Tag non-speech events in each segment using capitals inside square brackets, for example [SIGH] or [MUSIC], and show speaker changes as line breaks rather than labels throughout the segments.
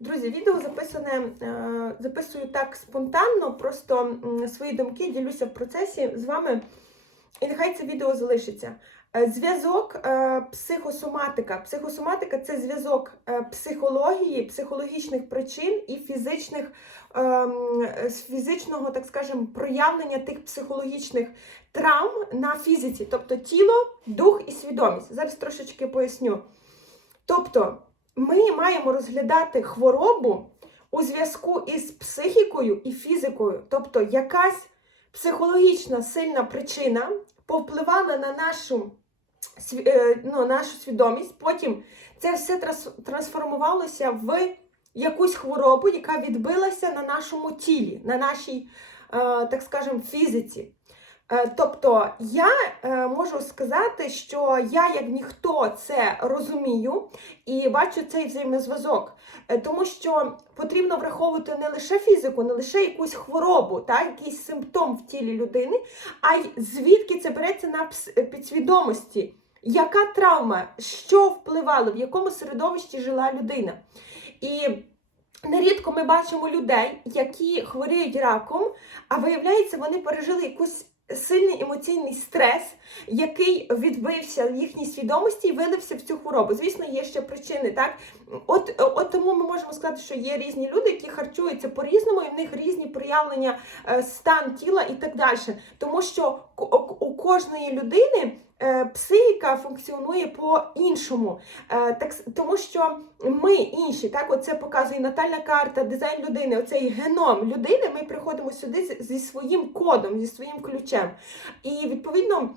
Друзі, відео записане, е, записую так спонтанно, просто свої думки ділюся в процесі з вами. І нехай це відео залишиться. Е, Зв'язок е, психосоматика. Психосоматика це зв'язок психології, психологічних причин і фізичних, фізичного, так скажемо, проявлення тих психологічних травм на фізиці, тобто тіло, дух і свідомість. Зараз трошечки поясню. Тобто, ми маємо розглядати хворобу у зв'язку із психікою і фізикою, тобто якась психологічна сильна причина повпливала на нашу, е, ну, нашу свідомість. Потім це все трансформувалося в якусь хворобу, яка відбилася на нашому тілі, на нашій, е, так скажемо, фізиці. Е, Тобто я е, можу сказати, що я як ніхто це розумію і бачу цей взаємозв'язок, Е, тому що потрібно враховувати не лише фізику, не лише якусь хворобу, та якийсь симптом в тілі людини, а й звідки це береться на підсвідомості. Яка травма, що впливало, в якому середовищі жила людина? І нерідко ми бачимо людей, які хворіють раком, а виявляється, вони пережили якусь сильний емоційний стрес, який відбився в їхній свідомості і вилився в цю хворобу. Звісно, є ще причини, так? От, от тому ми можемо сказати, що є різні люди, які харчуються по-різному, і в них різні проявлення, е, стан тіла і так далі. Тому що у кожної людини е, психіка функціонує по-іншому. Е, Так, тому що ми інші, так, оце показує натальна карта, дизайн людини, оцей геном людини. Ми приходимо сюди зі- своїм кодом, зі своїм ключем. І відповідно.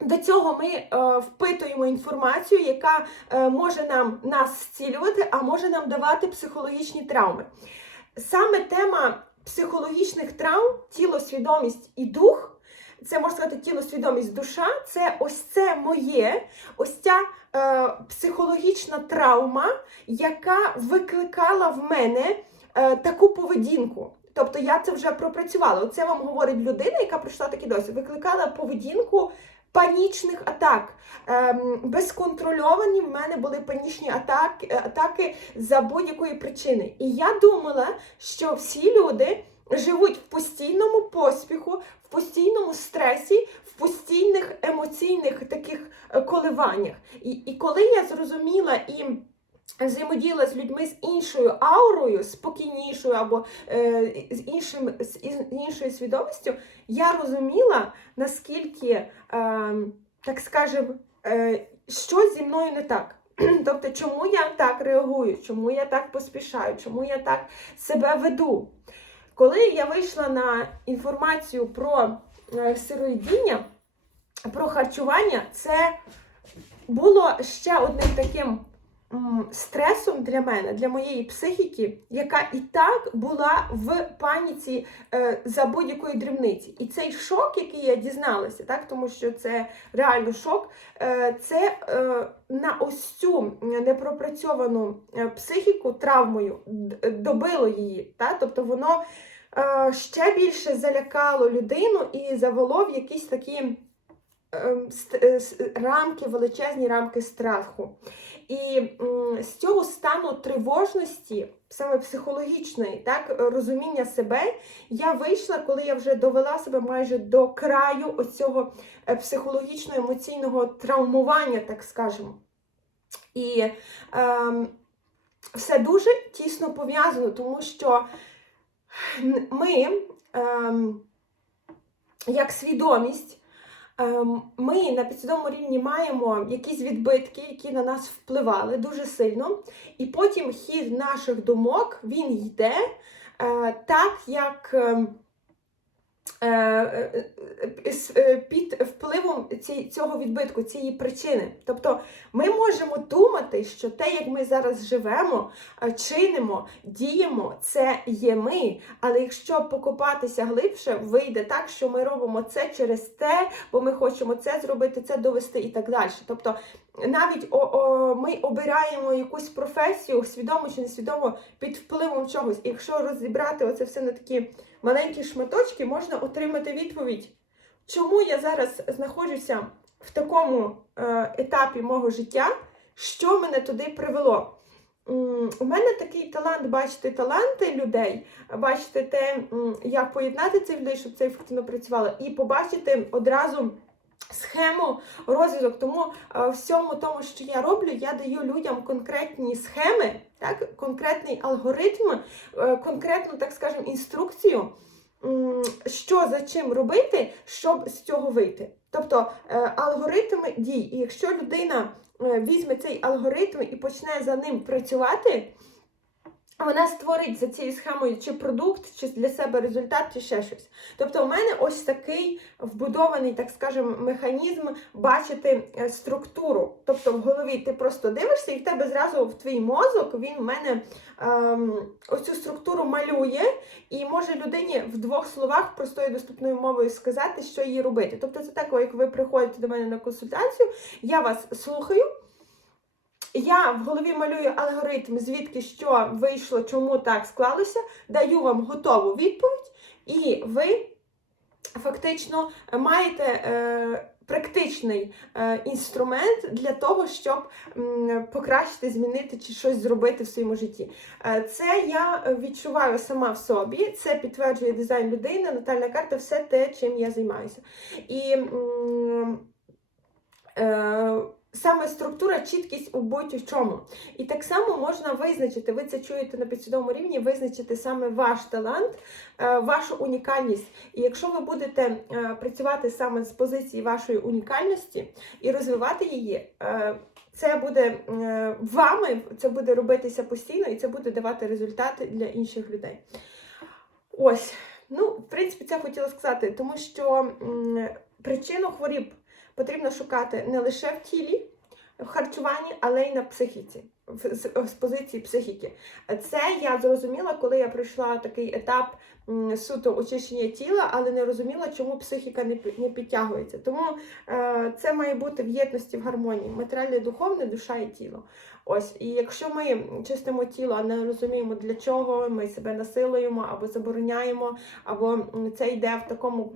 До цього ми е, впитуємо інформацію, яка е, може нам нас зцілювати, а може нам давати психологічні травми. Саме тема психологічних травм, тіло, свідомість і дух. Це можна сказати тіло, свідомість, душа. Це ось це моє, ось ця е, психологічна травма, яка викликала в мене е, таку поведінку. Тобто я це вже пропрацювала. Оце вам говорить людина, яка пройшла такий досвід. Викликала поведінку панічних атак. Ем, безконтрольовані в мене були панічні атаки, е, атаки за будь-якої причини. І я думала, що всі люди живуть в постійному поспіху, в постійному стресі, в постійних емоційних таких е, коливаннях. І, і коли я зрозуміла і взаємодіяла з людьми з іншою аурою, спокійнішою або е, з, іншим, з іншою свідомістю, я розуміла, наскільки, е, так скажем, е, що зі мною не так. [CLEARS THROAT] Тобто, чому я так реагую, чому я так поспішаю, чому я так себе веду. Коли я вийшла на інформацію про е, сироїдіння, про харчування, це було ще одним таким стресом для мене, для моєї психіки, яка і так була в паніці е, за будь-якої дрібниці. І цей шок, який я дізналася, так, тому що це реально шок, е, це е, на ось цю непропрацьовану психіку травмою добило її. Так? Тобто воно ще більше залякало людину і завело в якісь такі ем, рамки, величезні рамки страху. І з цього стану тривожності, саме психологічної, так, розуміння себе, я вийшла, коли я вже довела себе майже до краю ось цього е, психологічного емоційного травмування, так скажемо. І ем, все дуже тісно пов'язано, тому що ми, ем, як свідомість, ми на підсвідомому рівні маємо якісь відбитки, які на нас впливали дуже сильно. І потім хід наших думок він йде е, так, як. Е, е, е, під впливом цього відбитку, цієї причини. Тобто ми можемо думати, що те, як ми зараз живемо, чинимо, діємо, це є ми. Але якщо покопатися глибше, вийде так, що ми робимо це через те, бо ми хочемо це зробити, це довести і так далі. Тобто навіть о, о, ми обираємо якусь професію, свідомо чи несвідомо, під впливом чогось. І якщо розібрати оце все на такі маленькі шматочки, можна отримати відповідь, чому я зараз знаходжуся в такому е, етапі мого життя, що мене туди привело. у мене такий талант бачити таланти людей, бачити те, як поєднати цих людей, щоб це ефективно працювало, і побачити одразу. Схему розвиток, тому е, всьому тому, що я роблю, я даю людям конкретні схеми, так, конкретний алгоритм, е, конкретну, так скажемо, інструкцію, що за чим робити, щоб з цього вийти. Тобто е, алгоритм дій. І якщо людина е, візьме цей алгоритм і почне за ним працювати, вона створить за цією схемою чи продукт, чи для себе результат, чи ще щось. Тобто, у мене ось такий вбудований, так скажемо, механізм бачити е, структуру. Тобто в голові ти просто дивишся, і в тебе зразу в твій мозок він в мене ем, ось цю структуру малює, і може людині в двох словах простою доступною мовою сказати, що їй робити. Тобто, це так, як ви приходите до мене на консультацію, я вас слухаю. Я в голові малюю алгоритм, звідки що вийшло, чому так склалося, даю вам готову відповідь, і ви фактично маєте е, практичний е, інструмент для того, щоб м, покращити, змінити чи щось зробити в своєму житті. Е, це я відчуваю сама в собі, це підтверджує дизайн людини, натальна карта, все те, чим я займаюся. І м, е, Саме структура, чіткість у будь чому. І так само можна визначити, ви це чуєте на підсвідомому рівні, визначити саме ваш талант, е, вашу унікальність. І якщо ви будете е, працювати саме з позиції вашої унікальності і розвивати її, е, це буде вами, це буде робитися постійно і це буде давати результати для інших людей. Ось, ну, в принципі, це хотіла сказати, тому що причину хворіб потрібно шукати не лише в тілі, в харчуванні, але й на психіці, з позиції психіки. Це я зрозуміла, коли я пройшла такий етап суто очищення тіла, але не розуміла, чому психіка не підтягується. Тому е, це має бути в єдності в гармонії. Матеріальне, духовне, душа і тіло. Ось, і якщо ми чистимо тіло, а не розуміємо, для чого ми себе насилуємо або забороняємо, або це йде в такому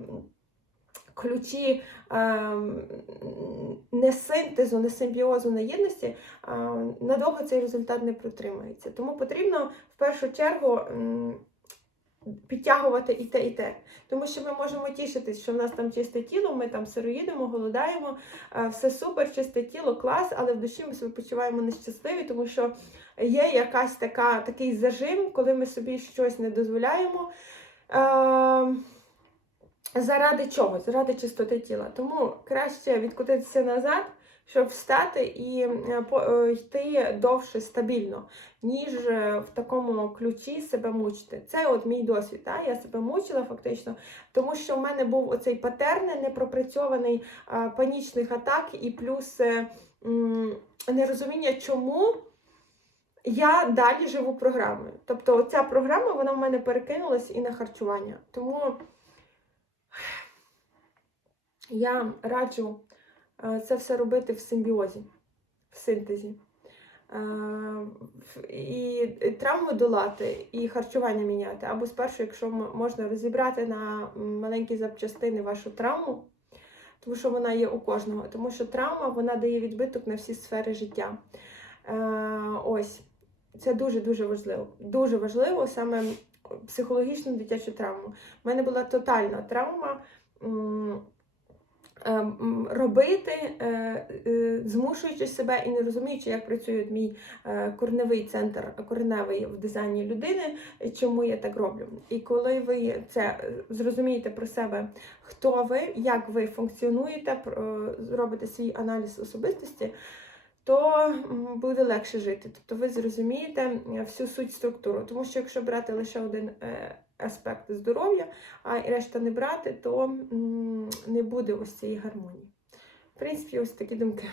ключі е, не синтезу, не симбіозу, не єдності, надовго цей результат не протримається. Тому потрібно в першу чергу. Підтягувати і те, і те. Тому що ми можемо тішитись, що в нас там чисте тіло, ми там сироїдемо, голодаємо, е, все супер, чисте тіло, клас, але в душі ми себе почуваємо нещасливі, тому що є якась така, такий зажим, коли ми собі щось не дозволяємо. Заради чого? Заради чистоти тіла. Тому краще відкотитися назад, щоб встати і е, е, йти довше стабільно, ніж е, в такому ключі себе мучити. Це от мій досвід. Так? Я себе мучила фактично, тому що в мене був оцей патерн непропрацьований панічних атак і плюс нерозуміння, чому. Я далі живу програмою. Тобто, ця програма вона в мене перекинулась і на харчування. Тому я раджу е, це все робити в симбіозі, в синтезі. Е, і травму долати, і харчування міняти. Або спершу, якщо можна розібрати на маленькі запчастини вашу травму, тому що вона є у кожного. Тому що травма вона дає відбиток на всі сфери життя. Е, ось, це дуже-дуже важливо. Дуже важливо саме психологічну дитячу травму. У мене була тотальна травма. Ем, робити, е, е, змушуючи себе і не розуміючи, як працює мій е, кореневий центр кореневий в дизайні людини, чому я так роблю. І коли ви це зрозумієте про себе, хто ви, як ви функціонуєте, зробите свій аналіз особистості, то буде легше жити. Тобто ви зрозумієте всю суть структуру. Тому що якщо брати лише один аспекти здоров'я, а решта не брати, то не буде ось цієї гармонії. В принципі, ось такі думки.